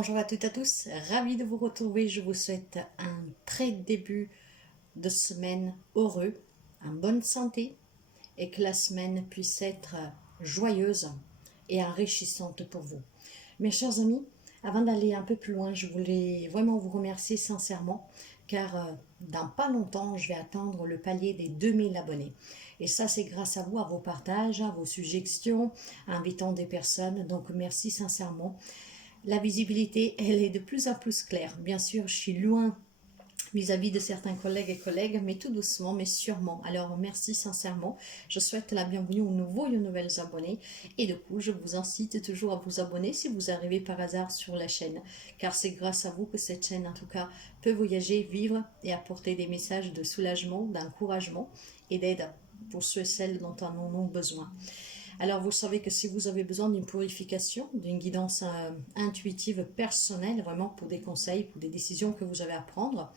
Bonjour à toutes et à tous, ravi de vous retrouver. Je vous souhaite un très début de semaine heureux, en bonne santé et que la semaine puisse être joyeuse et enrichissante pour vous. Mes chers amis, avant d'aller un peu plus loin, je voulais vraiment vous remercier sincèrement car dans pas longtemps, je vais atteindre le palier des 2000 abonnés. Et ça, c'est grâce à vous, à vos partages, à vos suggestions, invitant des personnes. Donc, merci sincèrement. La visibilité, elle est de plus en plus claire. Bien sûr, je suis loin vis-à-vis de certains collègues et collègues, mais tout doucement, mais sûrement. Alors, merci sincèrement. Je souhaite la bienvenue aux nouveaux et aux nouvelles abonnés. Et du coup, je vous incite toujours à vous abonner si vous arrivez par hasard sur la chaîne. Car c'est grâce à vous que cette chaîne, en tout cas, peut voyager, vivre et apporter des messages de soulagement, d'encouragement et d'aide pour ceux et celles dont en ont besoin. Alors, vous savez que si vous avez besoin d'une purification, d'une guidance intuitive personnelle, vraiment pour des conseils, pour des décisions que vous avez à prendre,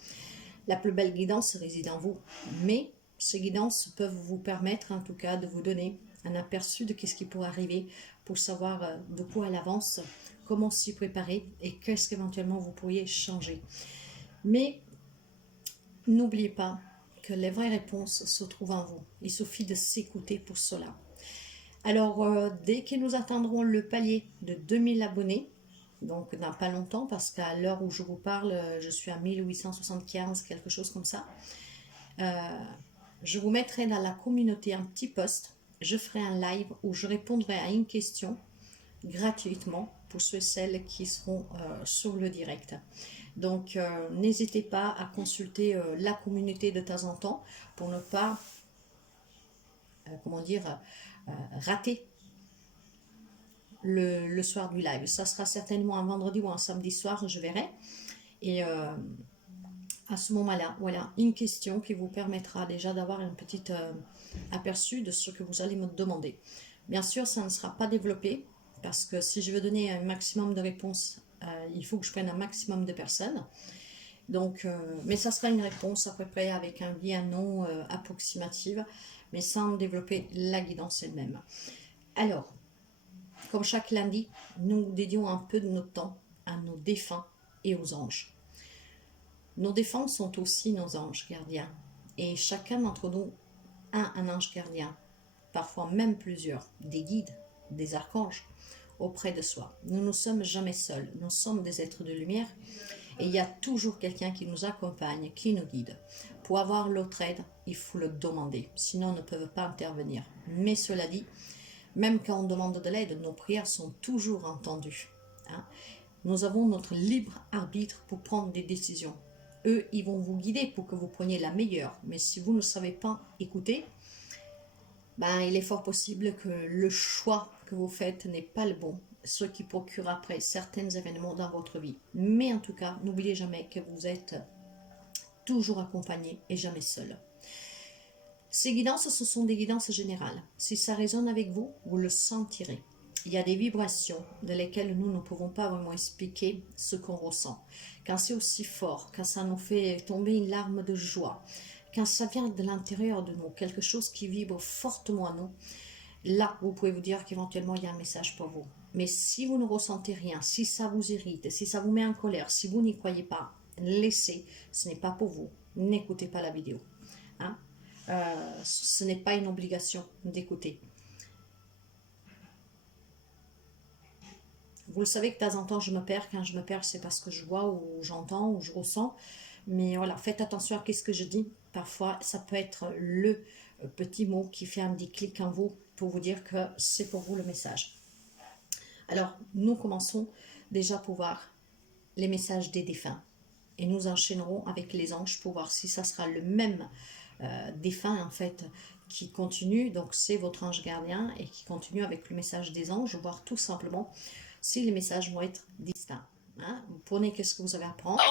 la plus belle guidance réside en vous. Mais ces guidances peuvent vous permettre, en tout cas, de vous donner un aperçu de ce qui pourrait arriver pour savoir de quoi à l'avance, comment s'y préparer et qu'est-ce qu'éventuellement vous pourriez changer. Mais n'oubliez pas que les vraies réponses se trouvent en vous. Il suffit de s'écouter pour cela. Alors, dès que nous atteindrons le palier de 2000 abonnés, donc dans pas longtemps, parce qu'à l'heure où je vous parle, je suis à 1875, quelque chose comme ça, je vous mettrai dans la communauté un petit post, je ferai un live où je répondrai à une question gratuitement pour ceux et celles qui seront sur le direct. Donc, n'hésitez pas à consulter la communauté de temps en temps pour ne pas, rater le soir du live. Ça sera certainement un vendredi ou un samedi soir, je verrai. Et à ce moment-là, voilà, une question qui vous permettra déjà d'avoir un petit aperçu de ce que vous allez me demander. Bien sûr, ça ne sera pas développé, parce que si je veux donner un maximum de réponses, il faut que je prenne un maximum de personnes. Donc, mais ça sera une réponse à peu près avec un oui, un non approximative, mais sans développer la guidance elle-même. Alors, comme chaque lundi, nous dédions un peu de notre temps à nos défunts et aux anges. Nos défunts sont aussi nos anges gardiens. Et chacun d'entre nous a un ange gardien, parfois même plusieurs, des guides, des archanges, auprès de soi. Nous ne sommes jamais seuls, nous sommes des êtres de lumière et il y a toujours quelqu'un qui nous accompagne, qui nous guide. Pour avoir l'autre aide, il faut le demander, sinon on ne peut pas intervenir. Mais cela dit, même quand on demande de l'aide, nos prières sont toujours entendues. Nous avons notre libre arbitre pour prendre des décisions. Eux, ils vont vous guider pour que vous preniez la meilleure. Mais si vous ne savez pas écouter, il est fort possible que le choix que vous faites n'est pas le bon, ce qui procure après certains événements dans votre vie. Mais en tout cas, n'oubliez jamais que vous êtes toujours accompagné et jamais seul. Ces guidances, ce sont des guidances générales. Si ça résonne avec vous, vous le sentirez. Il y a des vibrations de lesquelles nous ne pouvons pas vraiment expliquer ce qu'on ressent. Quand c'est aussi fort, quand ça nous fait tomber une larme de joie, quand ça vient de l'intérieur de nous, quelque chose qui vibre fortement à nous, là, vous pouvez vous dire qu'éventuellement, il y a un message pour vous. Mais si vous ne ressentez rien, si ça vous irrite, si ça vous met en colère, si vous n'y croyez pas, laissez, ce n'est pas pour vous. N'écoutez pas la vidéo. Ce n'est pas une obligation d'écouter. Vous le savez que de temps en temps je me perds. Quand je me perds, c'est parce que je vois ou j'entends ou je ressens. Mais voilà, faites attention à ce que je dis. Parfois, ça peut être le petit mot qui fait un déclic en vous pour vous dire que c'est pour vous le message. Alors, nous commençons déjà pour voir les messages des défunts. Et nous enchaînerons avec les anges pour voir si ça sera le même défunt en fait qui continue. Donc, c'est votre ange gardien et qui continue avec le message des anges, voir tout simplement si les messages vont être distincts. Vous prenez ce que vous avez à prendre.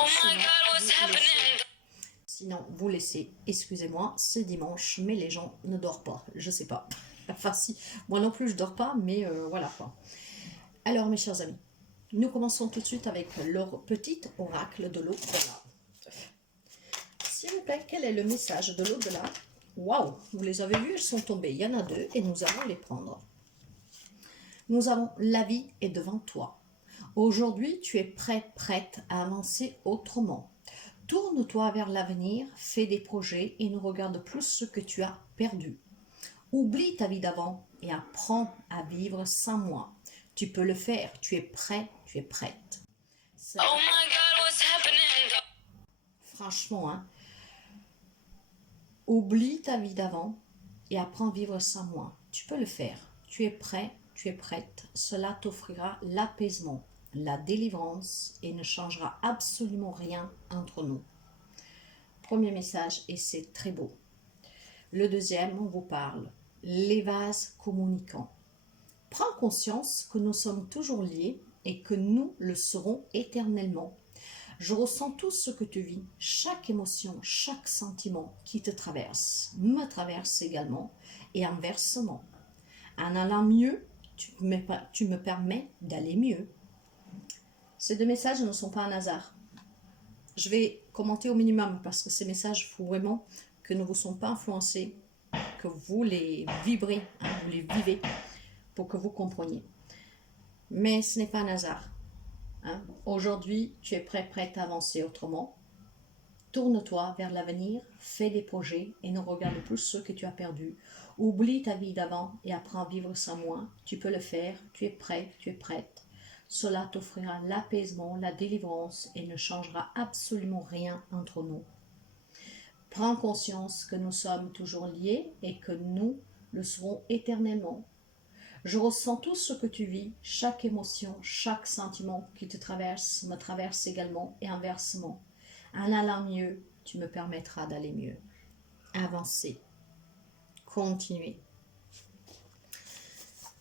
Sinon, vous laissez. Excusez-moi, c'est dimanche, mais les gens ne dorment pas. Je sais pas. Enfin, si, moi non plus, je dors pas, mais voilà quoi. Alors, mes chers amis, nous commençons tout de suite avec leur petit oracle de l'au-delà. S'il vous plaît, quel est le message de l'au-delà? Waouh, vous les avez vus, elles sont tombées. Il y en a deux et nous allons les prendre. Nous avons la vie est devant toi. Aujourd'hui, tu es prêt, prête à avancer autrement. Tourne-toi vers l'avenir, fais des projets et ne regarde plus ce que tu as perdu. Oublie ta vie d'avant et apprends à vivre sans moi. Tu peux le faire, tu es prêt, tu es prête. Oh my God, what's happening? Franchement, hein, oublie ta vie d'avant et apprends à vivre sans moi. Tu peux le faire, tu es prêt, tu es prête. Cela t'offrira l'apaisement, la délivrance et ne changera absolument rien entre nous. Premier message et c'est très beau. Le deuxième, on vous parle, les vases communicants. Prends conscience que nous sommes toujours liés et que nous le serons éternellement. Je ressens tout ce que tu vis, chaque émotion, chaque sentiment qui te traverse, me traverse également et inversement. En allant mieux, tu me permets d'aller mieux. Ces deux messages ne sont pas un hasard. Je vais commenter au minimum parce que ces messages, il faut vraiment que ne vous sont pas influencés, que vous les vibrez, hein, vous les vivez pour que vous compreniez. Mais ce n'est pas un hasard. Hein. Aujourd'hui, tu es prêt, prête à avancer autrement. Tourne-toi vers l'avenir, fais des projets et ne regarde plus ce que tu as perdu. Oublie ta vie d'avant et apprends à vivre sans moi. Tu peux le faire, tu es prêt, tu es prête. Cela t'offrira l'apaisement, la délivrance et ne changera absolument rien entre nous. Prends conscience que nous sommes toujours liés et que nous le serons éternellement. Je ressens tout ce que tu vis, chaque émotion, chaque sentiment qui te traverse, me traverse également et inversement. En allant mieux, tu me permettras d'aller mieux. Avancer. Continuer.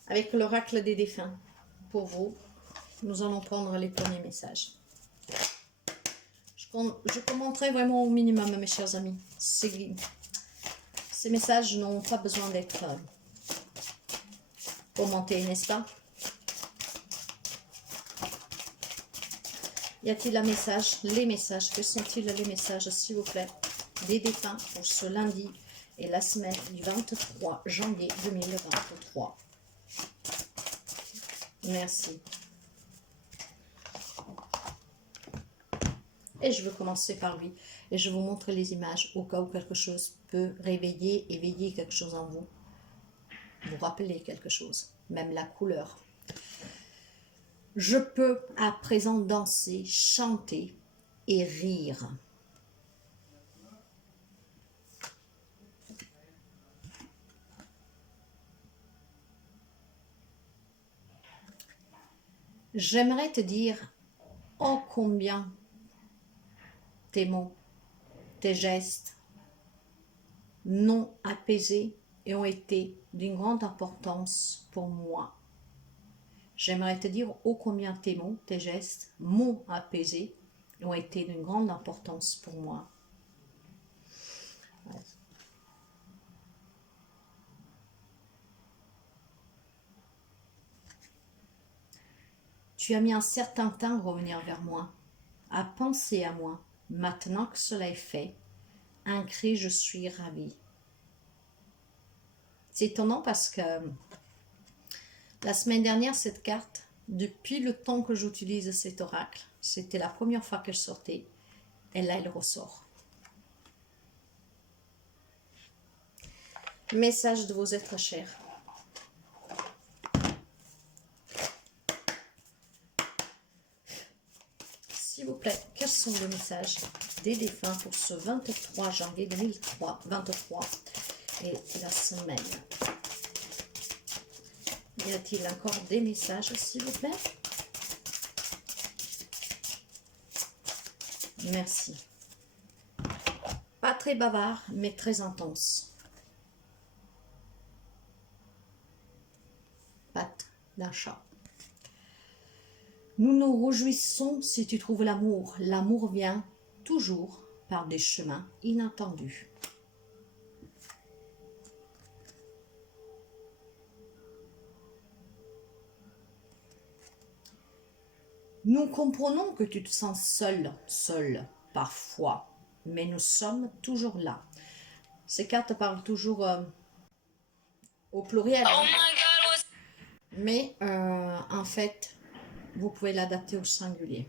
Avec l'oracle des défunts, pour vous, nous allons prendre les premiers messages. Je commenterai vraiment au minimum, mes chers amis. Ces messages n'ont pas besoin d'être commentés, n'est-ce pas? Y a-t-il un message? Les messages, que sont-ils les messages, s'il vous plaît, des défunts pour ce lundi et la semaine du 23 janvier 2023? Merci. Et je veux commencer par lui. Et je vous montre les images au cas où quelque chose peut réveiller, éveiller quelque chose en vous. Vous rappeler quelque chose, même la couleur. Je peux à présent danser, chanter et rire. J'aimerais te dire, oh combien tes mots, tes gestes non apaisés et ont été d'une grande importance pour moi. J'aimerais te dire, oh combien tes mots, tes gestes m'ont apaisé et ont été d'une grande importance pour moi. Ouais. Tu as mis un certain temps à revenir vers moi, à penser à moi. Maintenant que cela est fait, un cri, je suis ravie. C'est étonnant parce que la semaine dernière, cette carte, depuis le temps que j'utilise cet oracle, c'était la première fois qu'elle sortait, et là, elle ressort. Message de vos êtres chers. S'il vous plaît, quels sont les messages des défunts pour ce 23 janvier 2023 et la semaine? Y a-t-il encore des messages, s'il vous plaît? Merci. Pas très bavard, mais très intense. Patte d'un chat. Nous nous réjouissons si tu trouves l'amour. L'amour vient toujours par des chemins inattendus. Nous comprenons que tu te sens seul, parfois, mais nous sommes toujours là. Ces cartes parlent toujours au pluriel. Oh my God. Mais en fait, vous pouvez l'adapter au singulier.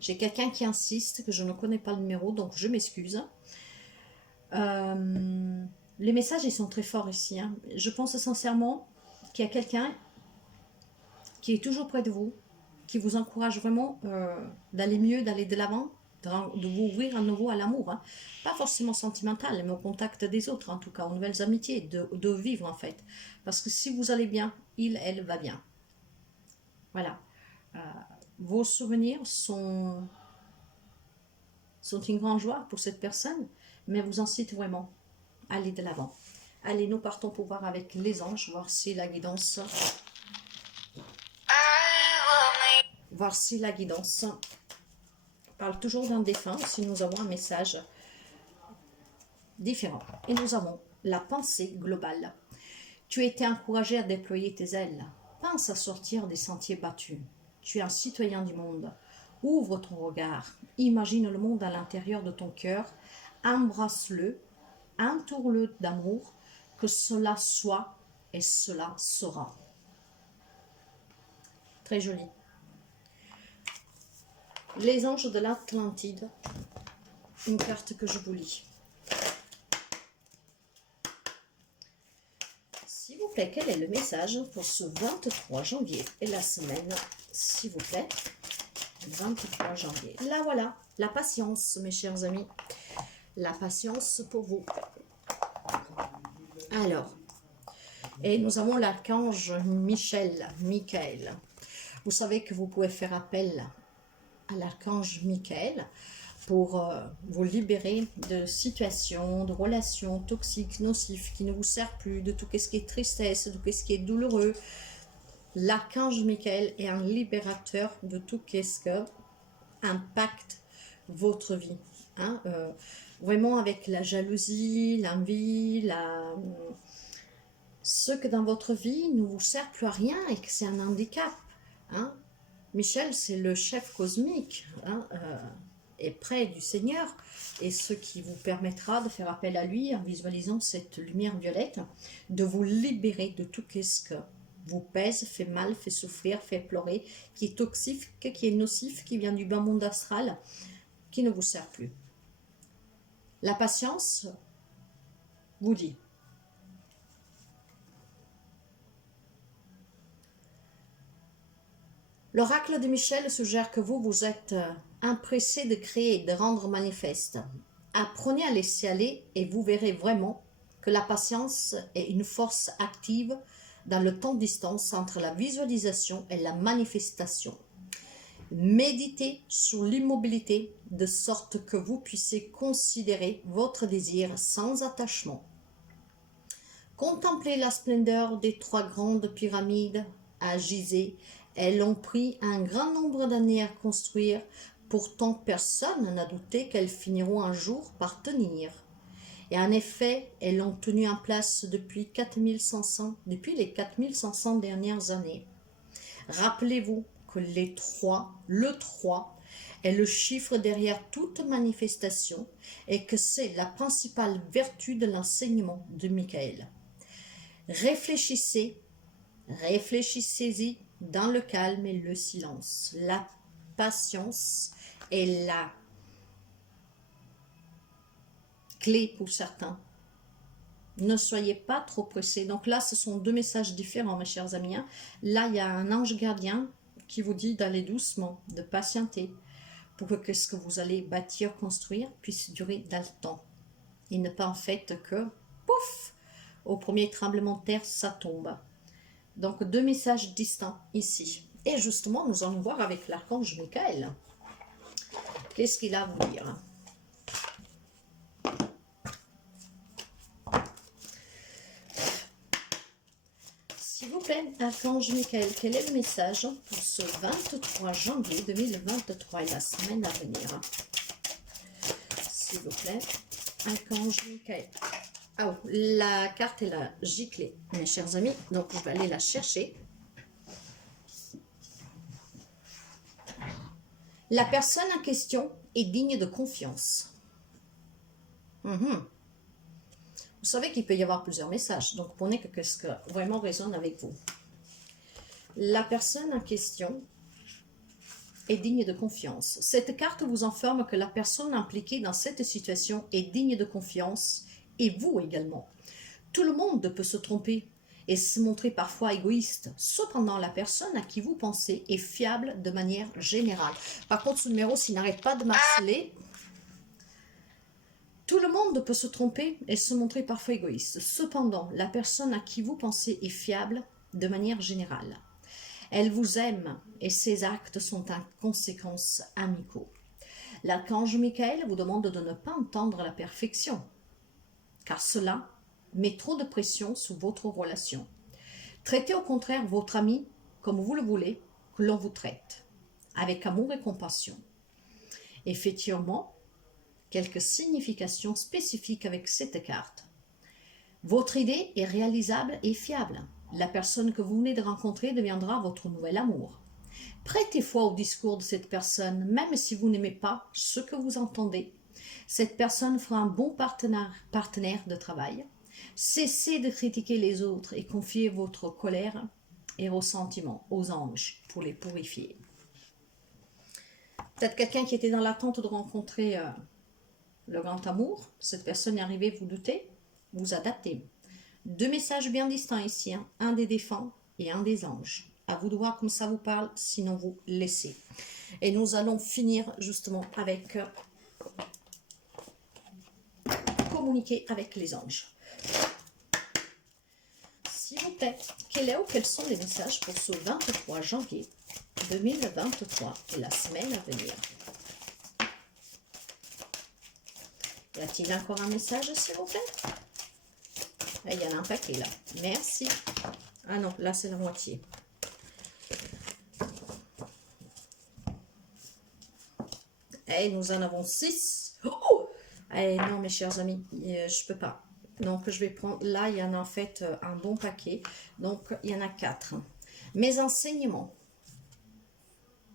J'ai quelqu'un qui insiste, que je ne connais pas le numéro, donc je m'excuse. Les messages, ils sont très forts ici. Hein. Je pense sincèrement qu'il y a quelqu'un qui est toujours près de vous, qui vous encourage vraiment d'aller mieux, d'aller de l'avant, de vous ouvrir à nouveau à l'amour. Hein. Pas forcément sentimental, mais au contact des autres, en tout cas, aux nouvelles amitiés, de vivre en fait. Parce que si vous allez bien, elle va bien. Voilà. Vos souvenirs sont une grande joie pour cette personne, mais vous incite vraiment à aller de l'avant. Allez, nous partons pour voir avec les anges, voir si la guidance... Voir si la guidance parle toujours d'un défunt, si nous avons un message différent. Et nous avons la pensée globale. Tu as été encouragé à déployer tes ailes. Pense à sortir des sentiers battus. Tu es un citoyen du monde. Ouvre ton regard. Imagine le monde à l'intérieur de ton cœur. Embrasse-le. Entoure-le d'amour. Que cela soit et cela sera. Très joli. Les anges de l'Atlantide. Une carte que je vous lis. S'il vous plaît, quel est le message pour ce 23 janvier et la semaine, s'il vous plaît, 23 janvier. Là, voilà, la patience, mes chers amis. La patience pour vous. Alors, et nous avons l'archange Michael. Vous savez que vous pouvez faire appel à l'archange Michael pour vous libérer de situations, de relations toxiques, nocives, qui ne vous servent plus, de tout ce qui est tristesse, de tout ce qui est douloureux. L'archange Michael est un libérateur de tout ce qui impacte votre vie. Hein, vraiment avec la jalousie, l'envie, ce que dans votre vie ne vous sert plus à rien et que c'est un handicap. Hein. Michel, c'est le chef cosmique. Hein, est près du Seigneur, et ce qui vous permettra de faire appel à lui en visualisant cette lumière violette, de vous libérer de tout ce que vous pèse, fait mal, fait souffrir, fait pleurer, qui est toxique, qui est nocif, qui vient du bas monde astral, qui ne vous sert plus. La patience vous dit: l'oracle de Michel suggère que vous êtes empressé de créer, de rendre manifeste. Apprenez à laisser aller et vous verrez vraiment que la patience est une force active dans le temps-distance entre la visualisation et la manifestation. Méditez sur l'immobilité de sorte que vous puissiez considérer votre désir sans attachement. Contemplez la splendeur des 3 grandes pyramides à Gizeh. Elles ont pris un grand nombre d'années à construire. Pourtant, personne n'a douté qu'elles finiront un jour par tenir. Et en effet, elles ont tenu en place depuis les 4500 dernières années. Rappelez-vous que le 3 est le chiffre derrière toute manifestation et que c'est la principale vertu de l'enseignement de Michael. Réfléchissez, réfléchissez-y dans le calme et le silence. La patience est la clé pour certains. Ne soyez pas trop pressés. Donc là, ce sont 2 messages différents, mes chers amis. Là, il y a un ange gardien qui vous dit d'aller doucement, de patienter, pour que ce que vous allez bâtir, construire, puisse durer dans le temps. Et ne pas en fait que, pouf, au premier tremblement de terre, ça tombe. Donc 2 messages distincts ici. Et justement, nous allons voir avec l'archange Michael. Qu'est-ce qu'il a à vous dire? S'il vous plaît, archange Michael, quel est le message pour ce 23 janvier 2023 et la semaine à venir? S'il vous plaît, archange Michael. Ah, oh, la carte est la giclée, mes chers amis. Donc, je vais aller la chercher. La personne en question est digne de confiance. Vous savez qu'il peut y avoir plusieurs messages. Donc, prenez ce que vraiment résonne avec vous. La personne en question est digne de confiance. Cette carte vous informe que la personne impliquée dans cette situation est digne de confiance et vous également. Tout le monde peut se tromper et se montrer parfois égoïste. Cependant, la personne à qui vous pensez est fiable de manière générale. Par contre, ce numéro, s'il n'arrête pas de marceler, tout le monde peut se tromper et se montrer parfois égoïste. Cependant, la personne à qui vous pensez est fiable de manière générale. Elle vous aime et ses actes sont en conséquence amicaux. L'archange Michael vous demande de ne pas entendre la perfection, car cela met trop de pression sur votre relation. Traitez au contraire votre ami comme vous le voulez que l'on vous traite, avec amour et compassion. Effectivement, quelques significations spécifiques avec cette carte. Votre idée est réalisable et fiable. La personne que vous venez de rencontrer deviendra votre nouvel amour. Prêtez foi au discours de cette personne, même si vous n'aimez pas ce que vous entendez. Cette personne fera un bon partenaire de travail. Cessez de critiquer les autres et confiez votre colère et ressentiments aux anges pour les purifier. Peut-être quelqu'un qui était dans l'attente de rencontrer le grand amour. Cette personne est arrivée, vous doutez, vous adaptez. Deux messages bien distincts ici, hein. Un des défunts et un des anges. À vous de voir comme ça vous parle, sinon vous laissez. Et nous allons finir justement avec communiquer avec les anges. S'il vous plaît, quels sont les messages pour ce 23 janvier 2023 et la semaine à venir? Y a-t-il encore un message, s'il vous plaît? Il y en a un paquet là. Merci. Ah non, là c'est la moitié. Et nous en avons 6. Oh! Eh non, mes chers amis, je peux pas. Donc, je vais prendre... Là, il y en a en fait un bon paquet. Donc, il y en a 4. Mes enseignements.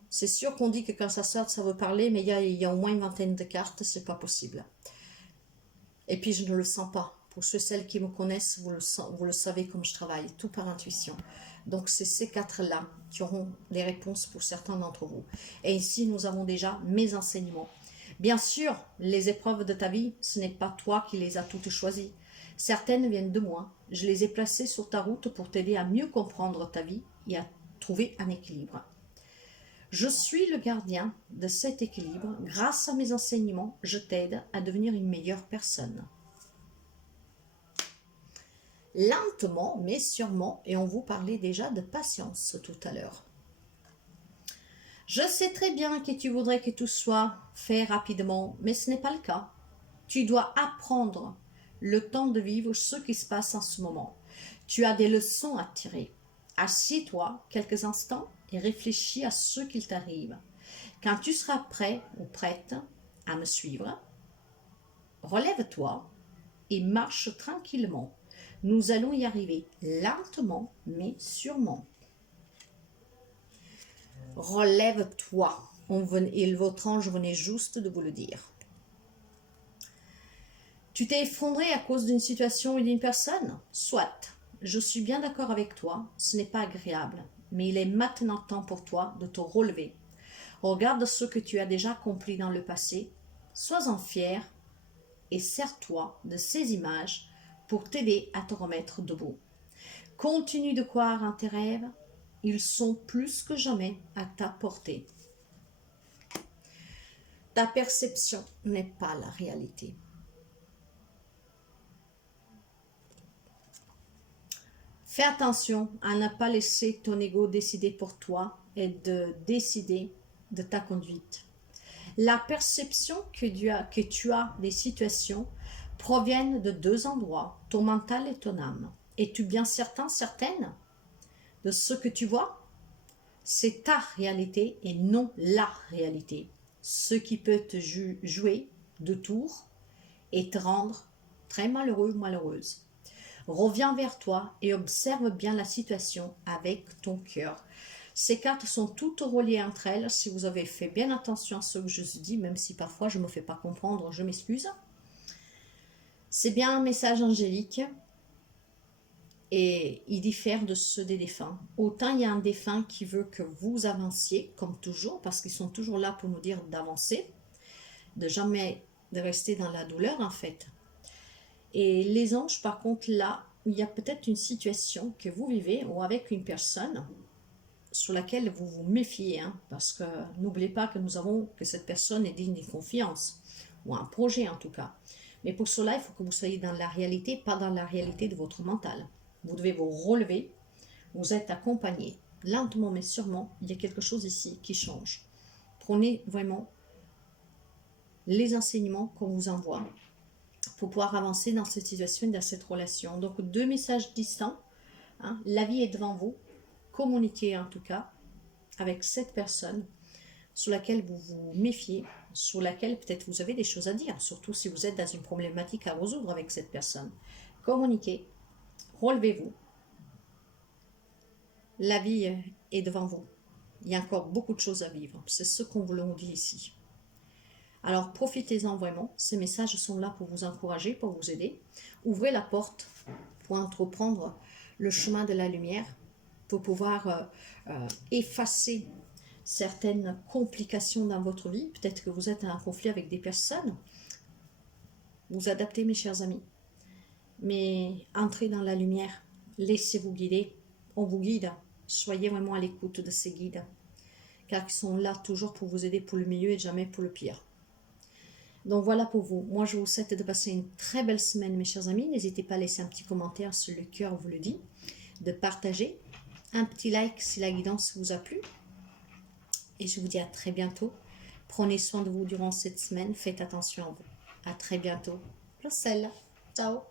C'est sûr qu'on dit que quand ça sort, ça veut parler, mais il y a au moins une vingtaine de cartes. C'est pas possible. Et puis, je ne le sens pas. Pour ceux et celles qui me connaissent, vous le savez comme je travaille, tout par intuition. Donc, c'est ces 4-là qui auront des réponses pour certains d'entre vous. Et ici, nous avons déjà mes enseignements. Bien sûr, les épreuves de ta vie, ce n'est pas toi qui les as toutes choisies. Certaines viennent de moi. Je les ai placées sur ta route pour t'aider à mieux comprendre ta vie et à trouver un équilibre. Je suis le gardien de cet équilibre. Grâce à mes enseignements, je t'aide à devenir une meilleure personne. Lentement, mais sûrement, et on vous parlait déjà de patience tout à l'heure. Je sais très bien que tu voudrais que tout soit fait rapidement, mais ce n'est pas le cas. Tu dois apprendre le temps de vivre ce qui se passe en ce moment. Tu as des leçons à tirer. Assieds-toi quelques instants et réfléchis à ce qu'il t'arrive. Quand tu seras prêt ou prête à me suivre, relève-toi et marche tranquillement. Nous allons y arriver lentement, mais sûrement. Relève-toi. Et votre ange venait juste de vous le dire. Tu t'es effondré à cause d'une situation ou d'une personne? Soit. Je suis bien d'accord avec toi, ce n'est pas agréable, mais il est maintenant temps pour toi de te relever. Regarde ce que tu as déjà accompli dans le passé, sois-en fier et sers-toi de ces images pour t'aider à te remettre debout. Continue de croire en tes rêves, ils sont plus que jamais à ta portée. Ta perception n'est pas la réalité. Fais attention à ne pas laisser ton ego décider pour toi et de décider de ta conduite. La perception que tu as des situations proviennent de deux endroits, ton mental et ton âme. Es-tu bien certaine de ce que tu vois? C'est ta réalité et non la réalité. Ce qui peut te jouer de tours et te rendre très malheureux ou malheureuse. Reviens vers toi et observe bien la situation avec ton cœur. Ces cartes sont toutes reliées entre elles. Si vous avez fait bien attention à ce que je dis, même si parfois je ne me fais pas comprendre, je m'excuse. C'est bien un message angélique. et ils diffèrent de ceux des défunts. Autant il y a un défunt qui veut que vous avanciez, comme toujours, parce qu'ils sont toujours là pour nous dire d'avancer, de jamais de rester dans la douleur en fait. Et les anges, par contre, là, il y a peut-être une situation que vous vivez ou avec une personne sur laquelle vous vous méfiez, hein, parce que n'oubliez pas que cette personne est digne de confiance, ou un projet en tout cas. Mais pour cela, il faut que vous soyez dans la réalité, pas dans la réalité de votre mental. Vous devez vous relever, vous êtes accompagné. Lentement mais sûrement, il y a quelque chose ici qui change. Prenez vraiment les enseignements qu'on vous envoie pour pouvoir avancer dans cette situation, dans cette relation. Donc, 2 messages distants. Hein, la vie est devant vous. Communiquez en tout cas avec cette personne sur laquelle vous vous méfiez, sur laquelle peut-être vous avez des choses à dire, surtout si vous êtes dans une problématique à résoudre avec cette personne. Communiquez, relevez-vous. La vie est devant vous. Il y a encore beaucoup de choses à vivre. C'est ce qu'on vous l'on dit ici. Alors profitez-en vraiment. Ces messages sont là pour vous encourager, pour vous aider. Ouvrez la porte pour entreprendre le chemin de la lumière, pour pouvoir effacer certaines complications dans votre vie. Peut-être que vous êtes en conflit avec des personnes. Vous adaptez, mes chers amis. Mais entrez dans la lumière. Laissez-vous guider. On vous guide. Soyez vraiment à l'écoute de ces guides. Car ils sont là toujours pour vous aider pour le mieux et jamais pour le pire. Donc voilà pour vous. Moi, je vous souhaite de passer une très belle semaine, mes chers amis. N'hésitez pas à laisser un petit commentaire si le cœur vous le dit, de partager, un petit like si la guidance vous a plu. Et je vous dis à très bientôt. Prenez soin de vous durant cette semaine. Faites attention à vous. À très bientôt. Rosella. Ciao.